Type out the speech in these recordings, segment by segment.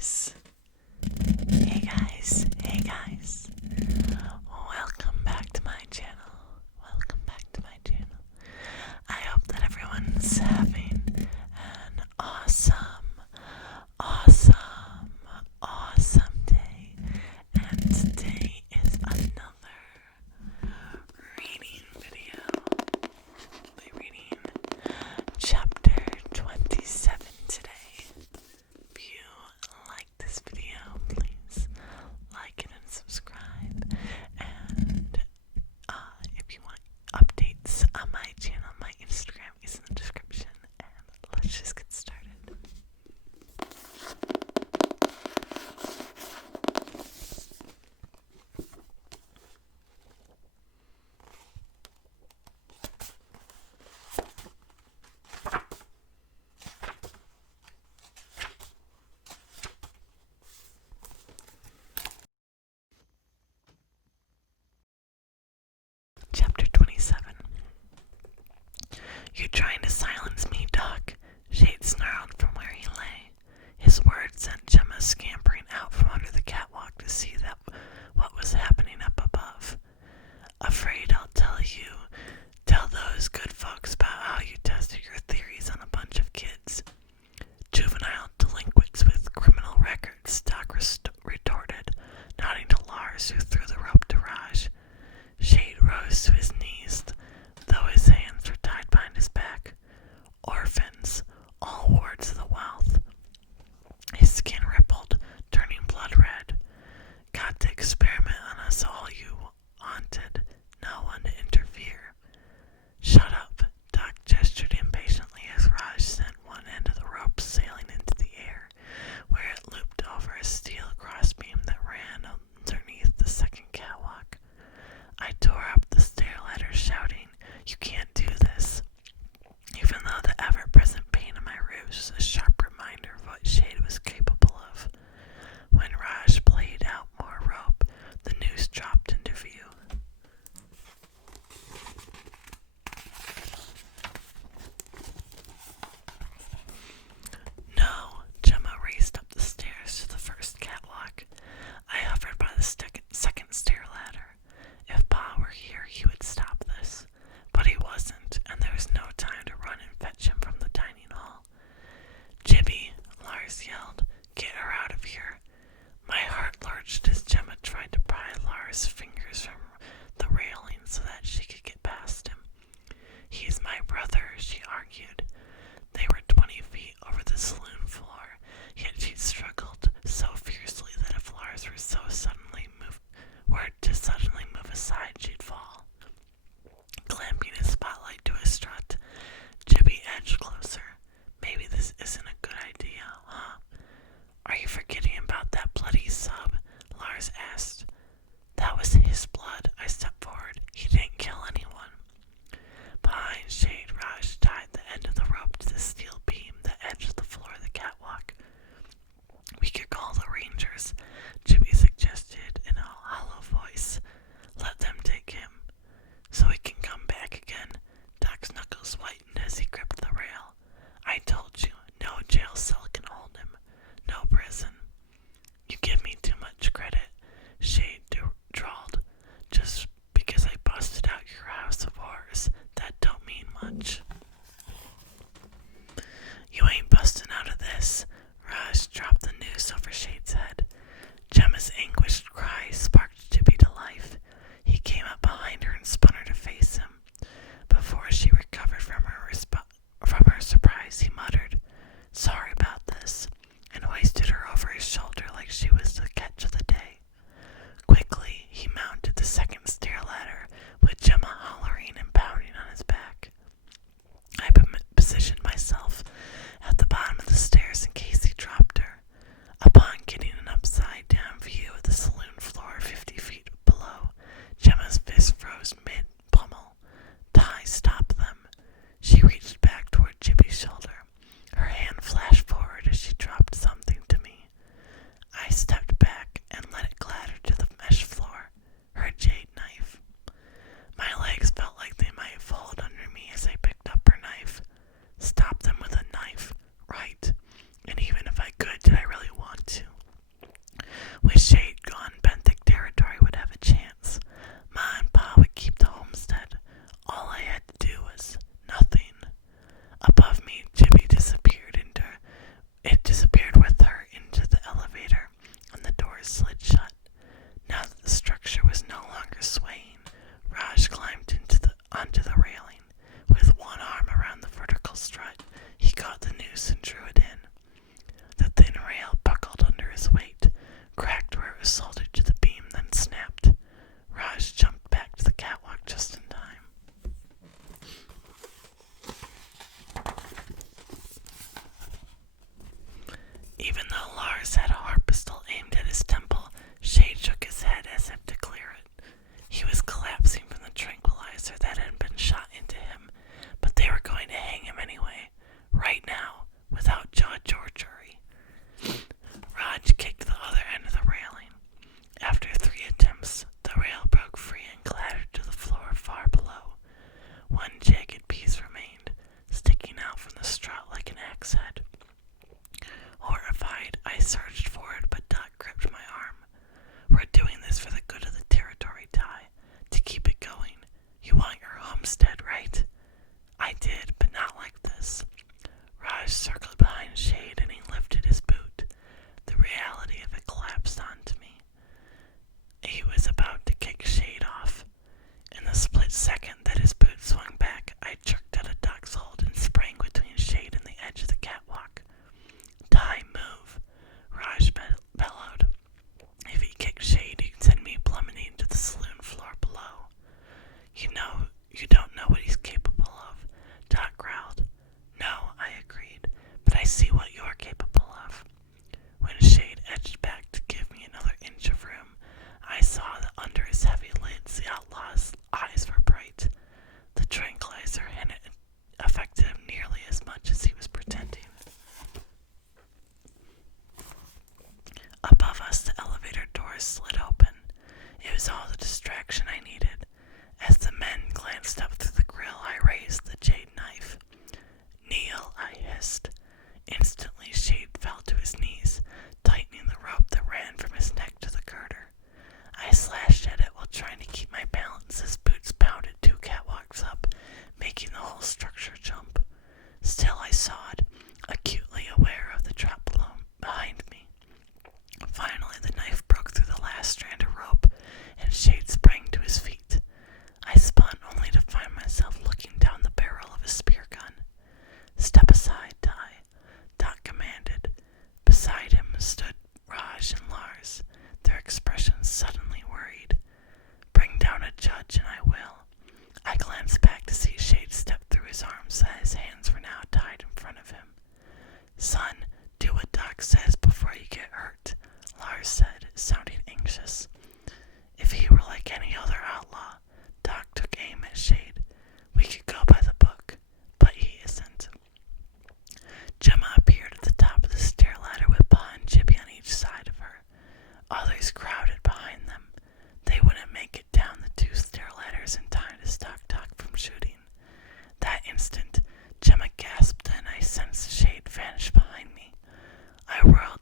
guys. Hey guys. Hey guys. Welcome back to my channel. Welcome back to my channel. I hope that everyone's having an awesome day. And today is another reading video. We'll be reading chapter 27 today. If you like this loose and drew it in. The thin rail buckled under his weight, cracked where it was soldered to the beam, then snapped. Raj jumped back to the catwalk just in time. Even though Lars had a heart pistol aimed at his temple, Shade shook his head as if to clear it. He was collapsing from the tranquilizer that had been shot into him, but they were going to hang him anyway, right now, without judge or jury. Raj kicked the other end of the railing. After 3 attempts, the rail broke free and clattered to the floor far below. One jagged piece remained, sticking out from the strut like an axe head. Horrified, I surged forward, but Doc gripped my arm. We're doing this for the good of the territory, Ty, to keep it going. You want your homestead, right? I did, but not like this. Raj circled behind Shade and he lifted his boot. The reality of it collapsed onto me. He was about to kick Shade off. In the split second that his boot swung back, I jerked out of Doc's hold and sprang between Shade and the edge of the catwalk. Ty, move, Raj bellowed. If he kicked Shade, he'd send me plummeting to the saloon floor below. You don't know what he's capable of, Doc growled. No, I agreed, but I see what you're capable of. When Shade edged back to give me another inch of room, I saw that under his heavy lids the outlaw's eyes were bright. The tranquilizer hadn't affected him nearly as much as he was pretending. Above us, the elevator doors slid open. It was all the distraction I needed. As the men glanced up through the grill, I raised the jade knife. Kneel, I hissed. Instantly, Shade fell to his knees, tightening the rope that ran from his neck to the girder. I slashed at it while trying to keep my balance as boots pounded 2 catwalks up, making the whole structure jump. Still I sawed, acutely aware of the drop below behind me. Finally, the knife broke through the last strand of rope, and Shade sprang to his feet. I spun only to find myself looking down the barrel of a spear gun. Step aside, Ty, Doc commanded. Beside him stood Raj and Lars, their expressions suddenly worried. Bring down a judge and I will. I glanced back to see Shade step through his arms as his hands were now tied in front of him. Son, do what Doc says before you get hurt, Lars said, sounding anxious. If he were like any other outlaw, Doc took aim at Shade. We could go by the book, but he isn't. Gemma appeared at the top of the stair ladder with Pa and Chippy on each side of her. Others crowded behind them. They wouldn't make it down the 2 stair ladders in time to stop Doc from shooting. That instant, Gemma gasped and I sensed Shade vanish behind me. I whirled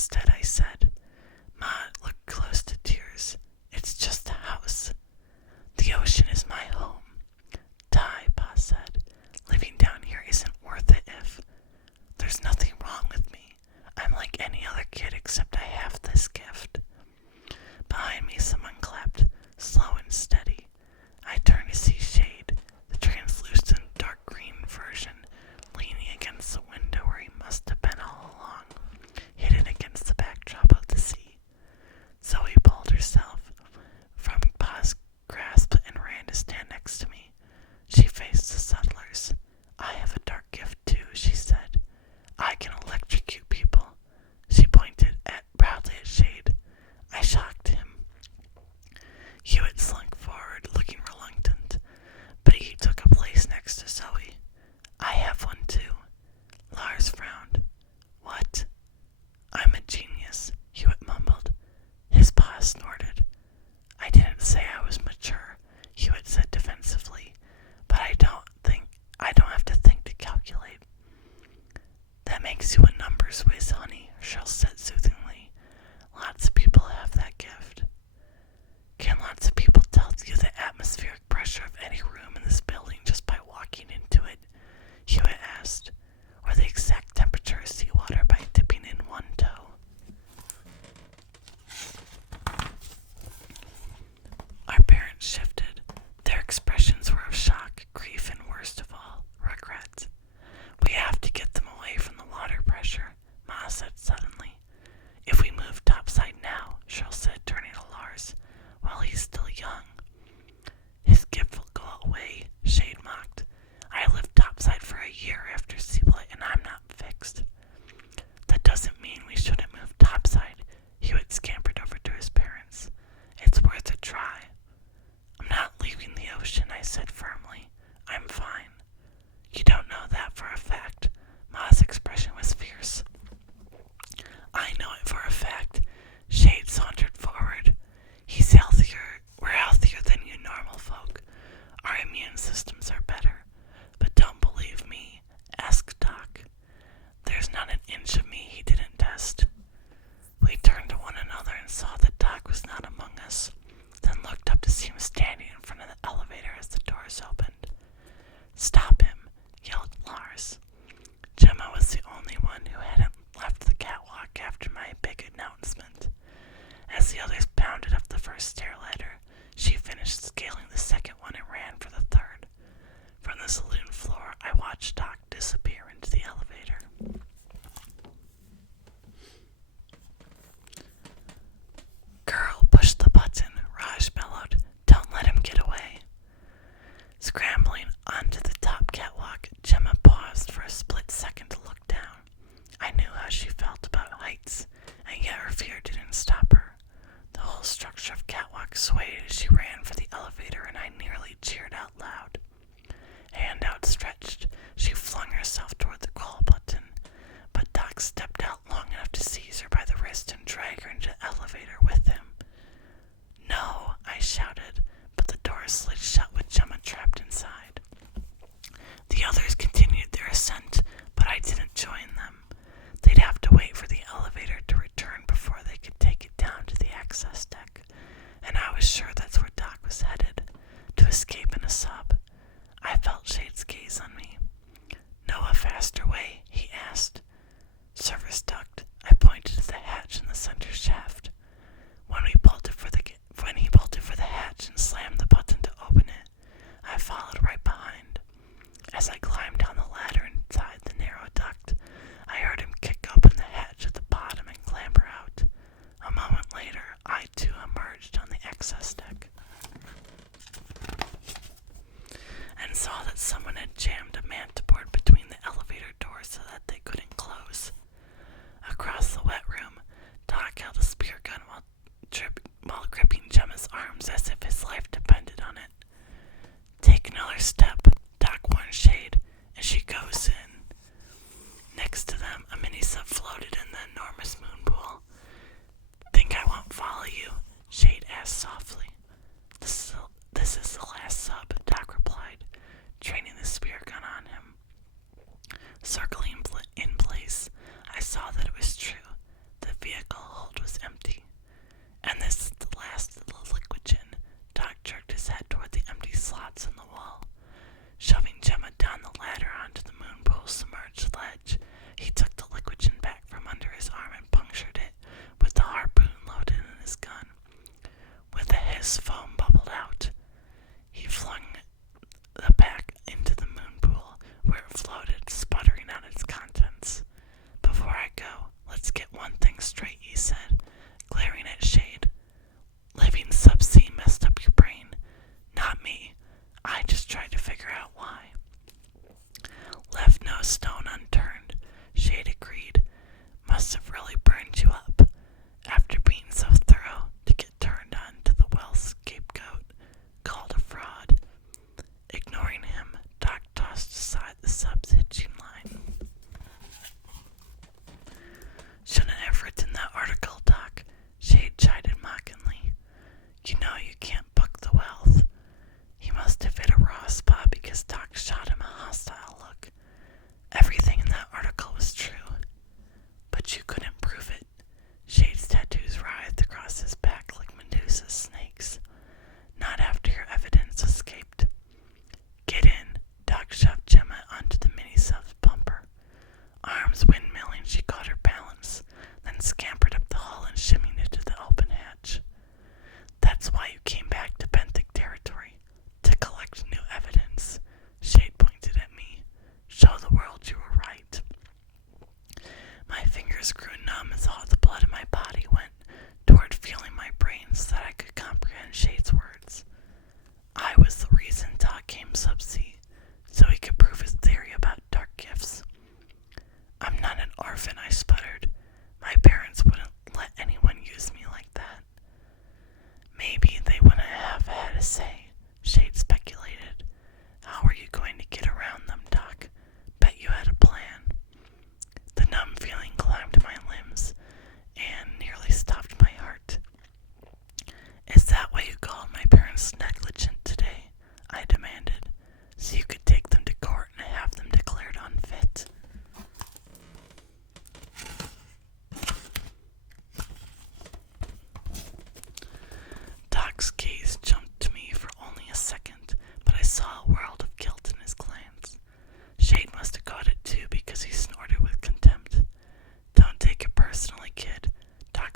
homestead, I said. Ma looked close to tears. It's just a house. The ocean is my home. Die, Pa said. Living down here isn't worth it if. There's nothing wrong with me. I'm like any other kid except I have this gift. Behind me someone clapped, slow and steady. I turned to see Shade, the translucent dark green version, leaning against the window where he must have been all along, hidden against the back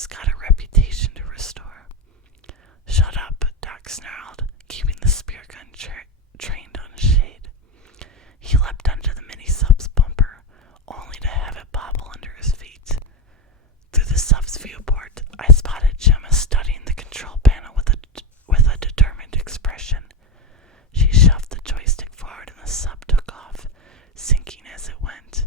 Doc's got a reputation to restore. Shut up, Doc snarled, keeping the spear gun trained on Shade. He leapt under the mini-sub's bumper, only to have it bobble under his feet. Through the sub's viewport, I spotted Gemma studying the control panel with a determined expression. She shoved the joystick forward and the sub took off, sinking as it went.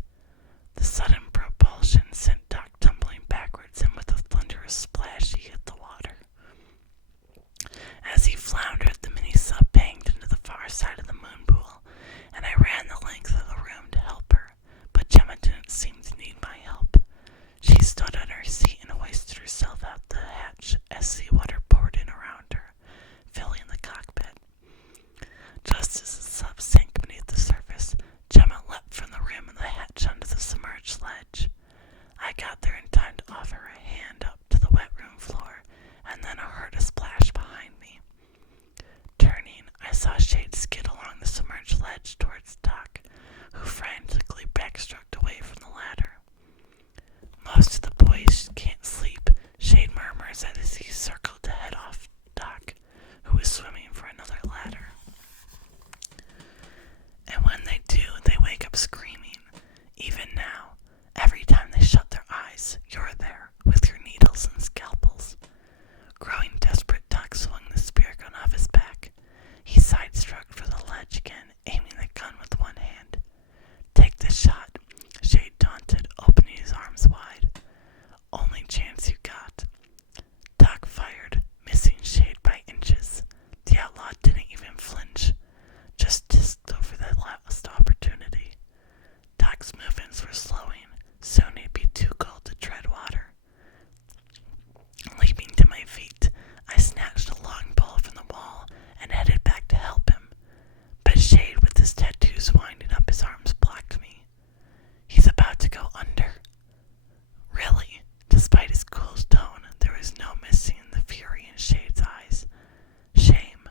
The sudden propulsion sent Doc tumbling backwards, and with a thunderous splash he hit the water. As he floundered, the mini-sub banged into the far side of the moon pool, and I ran the length of the room to help her, but Gemma didn't seem to need my help. She stood on her seat and hoisted herself out the hatch as seawater poured in around her, filling the cockpit. Just as the sub sank beneath the surface, Gemma leapt from the rim of the hatch onto the submerged ledge. I got there in time to offer a hand up to the wet room floor, and then I heard a splash behind me. Turning, I saw Shade skid along the submerged ledge towards Doc, who frantically backstroked away from the ladder. Most of the boys can't sleep, Shade murmurs as he circled to head off Doc, who was swimming for another ladder. And when they do, they wake up screaming. Even now, every time they shut their eyes, you're there, with your needles and scalpels. Growing desperate, Doc swung the spear gun off his back. He side-stroked for the ledge again, aiming the gun with one hand. Take this shot, Shade taunted, opening his arms wide. Only chance you got. Doc fired, missing Shade by inches. The outlaw didn't even flinch, just tisked over the last opportunity. Doc's movements were slowing. Soon he'd be too cold to tread water. Leaping to my feet, I snatched a long pole from the wall and headed back to help him. But Shade, with his tattoos winding up his arms, blocked me. He's about to go under. Really? Despite his cool tone, there was no missing the fury in Shade's eyes. Shame.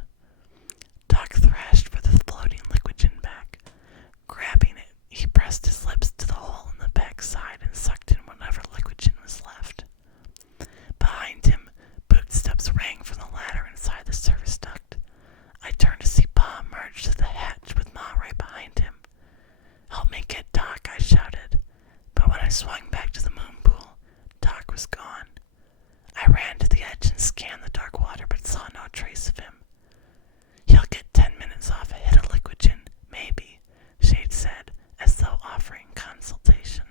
Doc thrashed for the floating liquigen back. Grabbing it, he pressed his lips to the hole in the back side and sucked in whatever liquigen was left. Behind him, footsteps rang from the ladder inside the service duct. I turned to see Pa emerge to the hatch with Ma right behind him. Help me get Doc, I shouted. But when I swung back to the moon pool, Doc was gone. I ran to the edge and scanned the dark water but saw no trace of him. He'll get 10 minutes off a hit of liquigen, maybe, Shade said, as though offering consultation.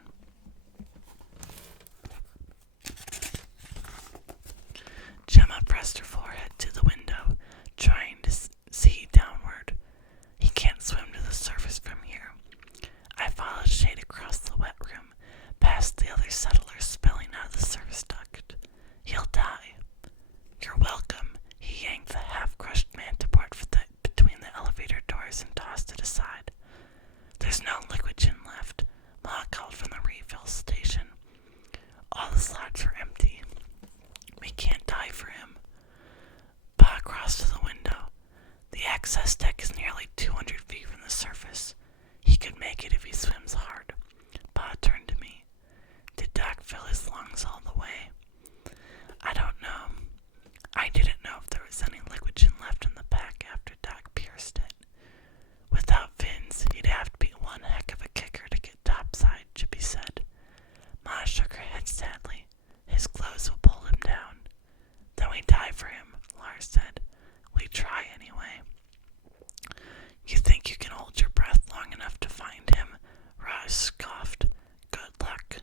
Gemma pressed her forehead to the window, trying to see downward. He can't swim to the surface from here. I followed Shade across the wet room, past the other settlers spilling out of the service duct. He'll die. You're welcome. He yanked the half-crushed mantiport between the elevator doors and tossed it aside. There's no liquigen left, Ma called from the refill station. All the slots are empty. We can't die for him. Pa crossed to the window. The access deck is nearly 200 feet from the surface. He could make it if he swims hard. Pa turned to me. Did Doc fill his lungs all the way? I don't know. I didn't know if there was any liquigen left in the pack after Doc pierced it. Without fins, he'd have to be one heck of a kicker to get topside, Chippy said. Ma shook her head sadly. His clothes will pull him down. Then we die for him, Lars said. We try anyway. You think you can hold your breath long enough to find him? Raj scoffed. Good luck.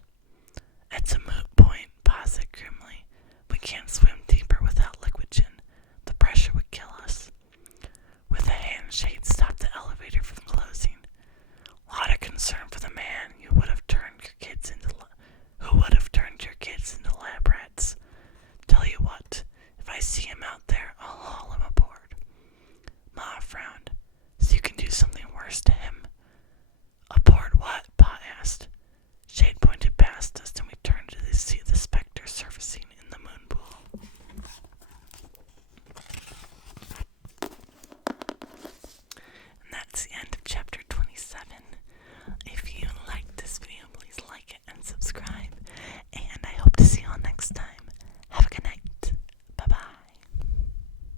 It's a moot point, Pa said grimly. We can't swim